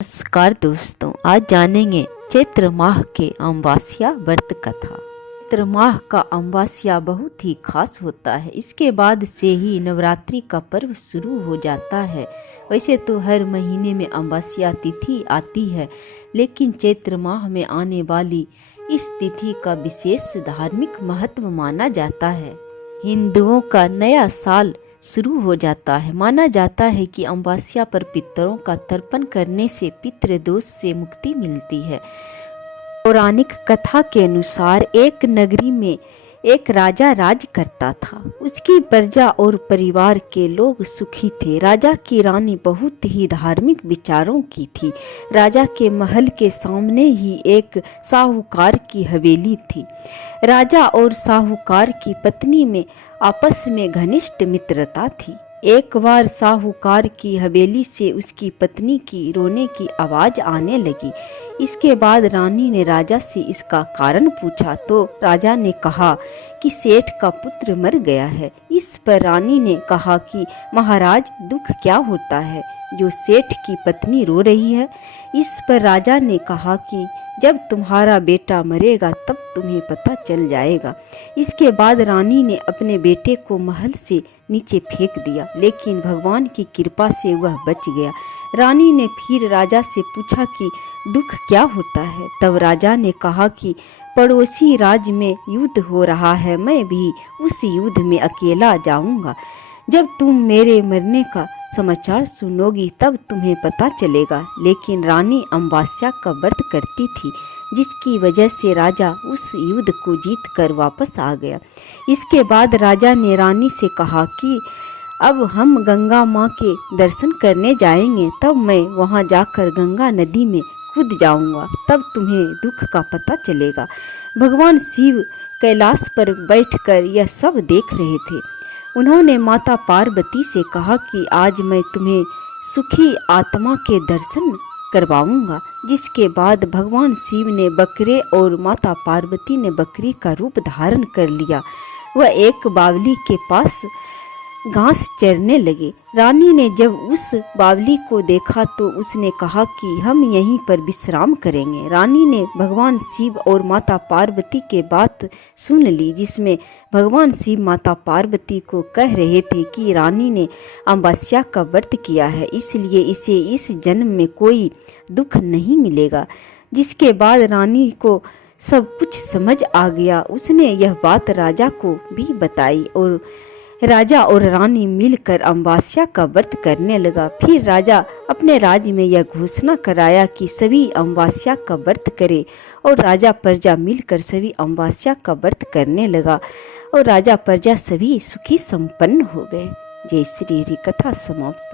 नमस्कार दोस्तों, आज जानेंगे चैत्र माह के अमावस्या व्रत कथा। चैत्र माह का अमावस्या बहुत ही खास होता है। इसके बाद से ही नवरात्रि का पर्व शुरू हो जाता है। वैसे तो हर महीने में अमावस्या तिथि आती है, लेकिन चैत्र माह में आने वाली इस तिथि का विशेष धार्मिक महत्व माना जाता है। हिंदुओं का नया साल शुरू हो जाता है। माना जाता है कि अमावस्या पर पितरों का तर्पण करने से पितृदोष से मुक्ति मिलती है। पौराणिक कथा के अनुसार एक नगरी में एक राजा राज करता था। उसकी प्रजा और परिवार के लोग सुखी थे। राजा की रानी बहुत ही धार्मिक विचारों की थी। राजा के महल के सामने ही एक साहूकार की हवेली थी। राजा और साहूकार की पत्नी में आपस में घनिष्ठ मित्रता थी। एक बार साहूकार की हवेली से उसकी पत्नी की रोने की आवाज आने लगी। इसके बाद रानी ने राजा से इसका कारण पूछा तो राजा ने कहा कि सेठ का पुत्र मर गया है। इस पर रानी ने कहा कि महाराज, दुख क्या होता है जो सेठ की पत्नी रो रही है। इस पर राजा ने कहा कि जब तुम्हारा बेटा मरेगा तब तुम्हें पता चल जाएगा। इसके बाद रानी ने अपने बेटे को महल से नीचे फेंक दिया, लेकिन भगवान की कृपा से वह बच गया। रानी ने फिर राजा से पूछा कि दुख क्या होता है। तब राजा ने कहा कि पड़ोसी राज्य में युद्ध हो रहा है, मैं भी उस युद्ध में अकेला जाऊंगा। जब तुम मेरे मरने का समाचार सुनोगी तब तुम्हें पता चलेगा। लेकिन रानी अमावस्या का व्रत करती थी, जिसकी वजह से राजा उस युद्ध को जीत कर वापस आ गया। इसके बाद राजा ने रानी से कहा कि अब हम गंगा माँ के दर्शन करने जाएंगे, तब मैं वहाँ जाकर गंगा नदी में कूद जाऊंगा, तब तुम्हें दुख का पता चलेगा। भगवान शिव कैलाश पर बैठकर यह सब देख रहे थे। उन्होंने माता पार्वती से कहा कि आज मैं तुम्हें सुखी आत्मा के दर्शन करवाऊंगा। जिसके बाद भगवान शिव ने बकरे और माता पार्वती ने बकरी का रूप धारण कर लिया। वह एक बावली के पास घास चरने लगे। रानी ने जब उस बावली को देखा तो उसने कहा कि हम यहीं पर विश्राम करेंगे। रानी ने भगवान शिव और माता पार्वती के बात सुन ली, जिसमें भगवान शिव माता पार्वती को कह रहे थे कि रानी ने अमावस्या का व्रत किया है, इसलिए इसे इस जन्म में कोई दुख नहीं मिलेगा। जिसके बाद रानी को सब कुछ समझ आ गया। उसने यह बात राजा को भी बताई और राजा और रानी मिलकर अमावस्या का व्रत करने लगा। फिर राजा अपने राज्य में यह घोषणा कराया कि सभी अमावस्या का व्रत करें, और राजा प्रजा मिलकर सभी अमावस्या का व्रत करने लगा और राजा प्रजा सभी सुखी संपन्न हो गए। जय श्री हरि। कथा समाप्त।